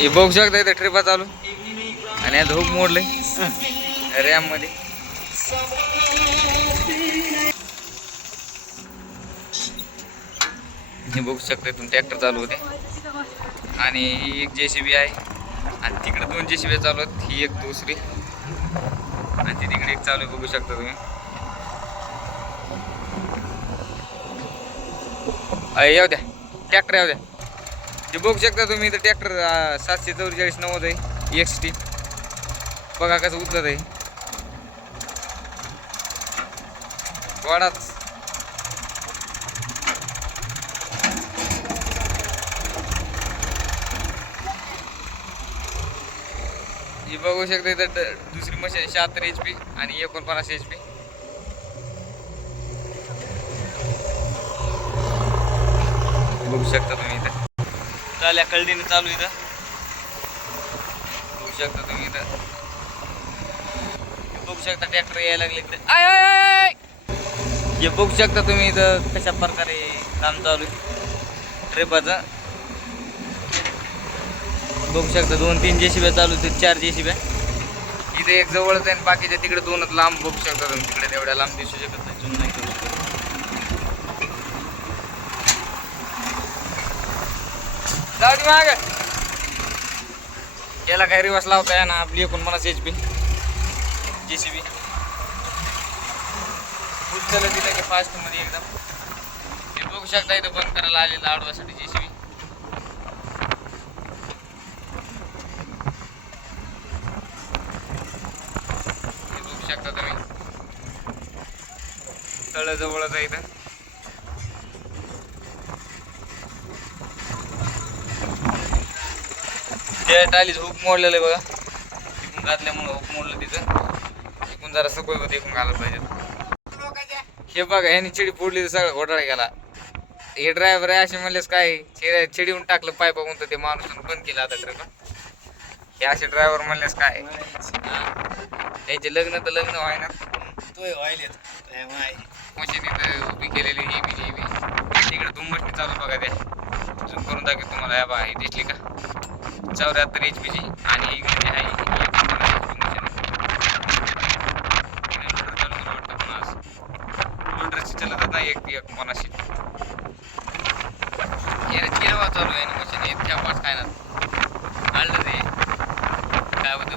हे बघू शकता इथं ट्रिपा चालू आणि आता हुक मोडले रॅम मध्ये. हे बघू शकता इथून ट्रॅक्टर चालू होते आणि ही एक JCB आहे आणि तिकडे 2 JCB चालू आहेत. ही एक दुसरी आणि ती तिकडे एक चालू आहे. बघू शकता तुम्ही. येऊ द्या ट्रॅक्टर येऊ द्या. जे बघू शकता तुम्ही इथं ट्रॅक्टर 744-90 आहे XT. बघा कसं उचलत आहे वाडाच. ही बघू शकता इथं दुसरी मशीन 76 HP आणि 49 HP. बघू शकता तुम्ही इथं चाल्या कळडीने चालू इथं. बघू शकता तुम्ही इथं. बघू शकता ट्रॅक्टर यायला लागले इथं. I I I. हे बघू शकता तुम्ही इथं कशा प्रकारे काम चालू आहे ट्रिपाचं. बघू शकता 2-3 JCB चालू आहेत. 4 JCB इथे एक जवळच आहे आणि बाकीच्या तिकडे 2च लांब. बघू शकता तुम्ही तिकडे तेवढ्या लांब दिसू शकत नाही. झूम नाही करू शकत. जाऊ दे माग. याला काही रिवर्स लावता आहे ना आपली 49 HP JCB. उचल दिलं की फास्ट मध्ये एकदम. हे बघू शकता इथं बंद करायला आलेलं आडवासाठी JCB. हे बघू शकता तुम्ही तळ जवळच आहे इथं. त्या टालीचं हुक मोडलेलं आहे बघा. इकून घातल्यामुळं हुक मोडलं तिथं. इकून जरा सकोय होते इकून घालायला पाहिजे. हे बघा ह्यानी चिडी फोडली तर सगळं घोटाळा गेला. हे ड्रायव्हर आहे असे म्हणलेस काय चिडीहून टाकलं पाय बघून तर ते माणूस बंद केला आता ट्रिप. हे असे ड्रायव्हर म्हणलेस काय. याचे लग्न तर लग्न व्हाय ना तो व्हायले मशीन इथं उभी केलेली ही बी तिकडे दुमटणी चालू बघा. त्या झूम करून दाखव तुम्हाला. या बघा ही दिसली का 74 HP ची आणि इकडे आहे लोडरची चालत नाही. एक 50 याने चिरवा चालू आहे मशीन. इतक्या पास काय ना आलं रे काय होतं